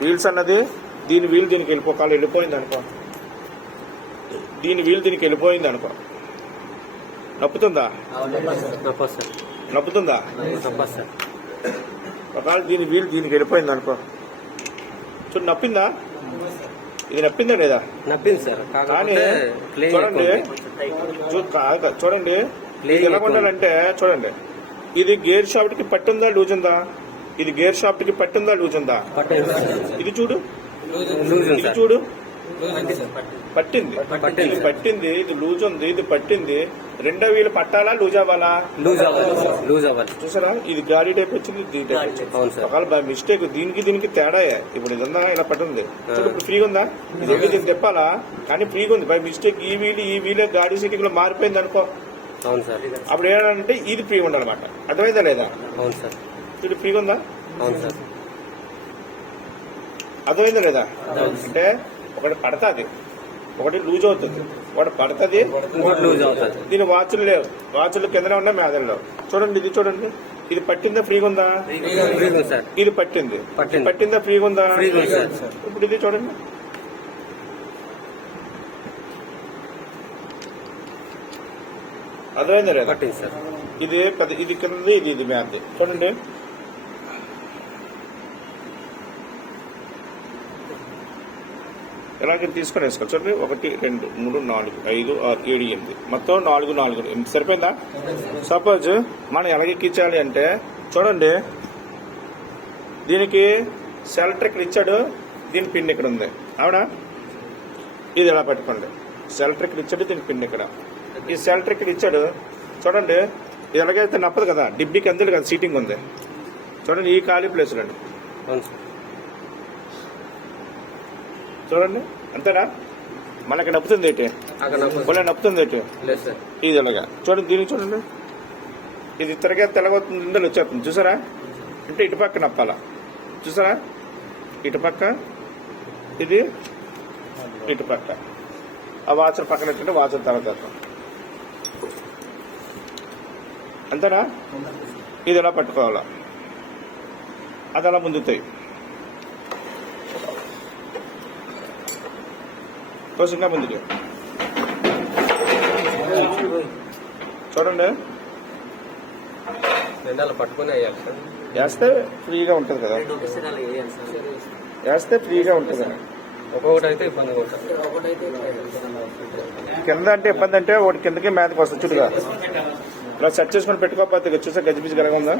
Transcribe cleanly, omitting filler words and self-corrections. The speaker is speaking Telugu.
వీల్స్ అన్నది దీని వీల్ దీనికి వెళ్ళిపోకాలి, వెళ్ళిపోయింది అనుకో, దీని వీల్ దీనికి వెళ్ళిపోయింది అనుకో, నప్పుతుందా? నప్పుతుందా? ఒకవేళ దీని వీల్ దీనికి వెళ్ళిపోయింది అనుకో, చూడు నప్పిందా? ఇది నప్పిందా లేదా? నప్పింది సార్. కానీ చూడండి, చూడండి ఇది ఎలా ఉండాలంటే, చూడండి ఇది గేర్ షాఫ్ట్ కి పట్టుందా లూజ్ ఉందా? ఇది గేర్ షాఫ్ట్ కి పట్టుందా లూజ్ ఉందా? ఇది చూడు, ఇది చూడు, పట్టింది, ఇది పట్టింది, ఇది లూజ్ ఉంది, ఇది పట్టింది. రెండో వీలు పట్టాలా లూజ్ అవ్వాలా? లూజ్ అవ్వాలి. చూసారా, ఇది గాడి టైప్ వచ్చింది, దీని టైప్ వచ్చింది. ఒకవేళ బై మిస్టేక్ దీనికి దీనికి తేడాయే. ఇప్పుడు ఇదంతా ఇలా పట్టింది, చూడు ఇప్పుడు ఫ్రీగా ఉందా? ఇది దీన్ని తిప్పాలా, కానీ ఫ్రీగా ఉంది. బై మిస్టేక్ ఈ వీలే గాడి సీటింగ్ లో మారిపోయింది అనుకో, అవును సార్, అప్పుడు ఏంటంటే ఇది ఫ్రీగా ఉండాలన్నమాట. అర్థమైందా లేదా? అవును సార్. చూడు ఫ్రీగా ఉందా? అవును సార్. అర్థమైందా లేదా? అంటే ఒకటి పడతాది, ఒకటి లూజ్ అవుతుంది, ఒకటి పడుతుంది, ఇంకోటి లూజ్ అవుతుంది. దీని వాచ్లు లేవు, వాచ్లు కిందనే ఉన్నాయి, మేదల్లో. చూడండి ఇది చూడండి, ఇది పట్టిందా ఫ్రీగా ఉందా? ఇది పట్టింది, పట్టిందా ఫ్రీగా ఉందా? ఇప్పుడు ఇది చూడండి, అర్థమైందా లేదా? ఇది పెద్ద, ఇది కింద, ఇది మేద్ది. చూడండి ఇలాగే తీసుకొని వేసుకోవాలి. చూడండి 1 2 3 4 5 6 7 8 మొత్తం 4 8 సరిపోయిందా? సపోజ్ మనం ఎలాగెక్కించాలి అంటే చూడండి, దీనికి సెలెక్ట్రిక్ ఇచ్చాడు, దీని పిన్ ఇక్కడ ఉంది, అవునా? ఇది ఎలా పెట్టుకోండి, సెలెక్ట్రిక్ ఇచ్చాడు, దీని పిన్ ఇక్కడ. ఈ సెలెక్ట్రిక్ ఇచ్చాడు, చూడండి ఇది ఎలాగైతే నప్పదు కదా, డిబ్బీకి అందులో కదా సీటింగ్ ఉంది. చూడండి ఈ ఖాళీ ప్లేస్ రండి, చూడండి అంతేనా? మనకి నప్పుతుంది ఏంటి, నప్పుతుంది ఏంటి, ఇది అలాగా. చూడండి దీనికి చూడండి, ఇది తిరగా తెలగవుతుంది, ఇందులో వచ్చేస్తుంది. చూసారా, అంటే ఇటుపక్క నప్పాలా, చూసారా, ఇటుపక్క, ఇది ఇటుపక్క. ఆ వాచర్ పక్కన పెట్టండి, వాచర్ తర్వాత అంతేనా? ఇది ఎలా పట్టుకోవాలా, అది అలా ముందుతాయి. కోసంగా ముందుకు చూడండి, పట్టుకుని వేస్తే ఫ్రీగా ఉంటుంది కదా, వేస్తే ఫ్రీగా ఉంటుంది కదా. ఒక్కొక్కటి అయితే ఇబ్బంది, కింద అంటే ఇబ్బంది అంటే ఒకటి కిందకే మీదకి వస్తుంది. చుట్టుగా ఇలా సెట్ చేసుకుని పెట్టుకోకపోతే చూసా గజిబిజి కలగా ఉందా?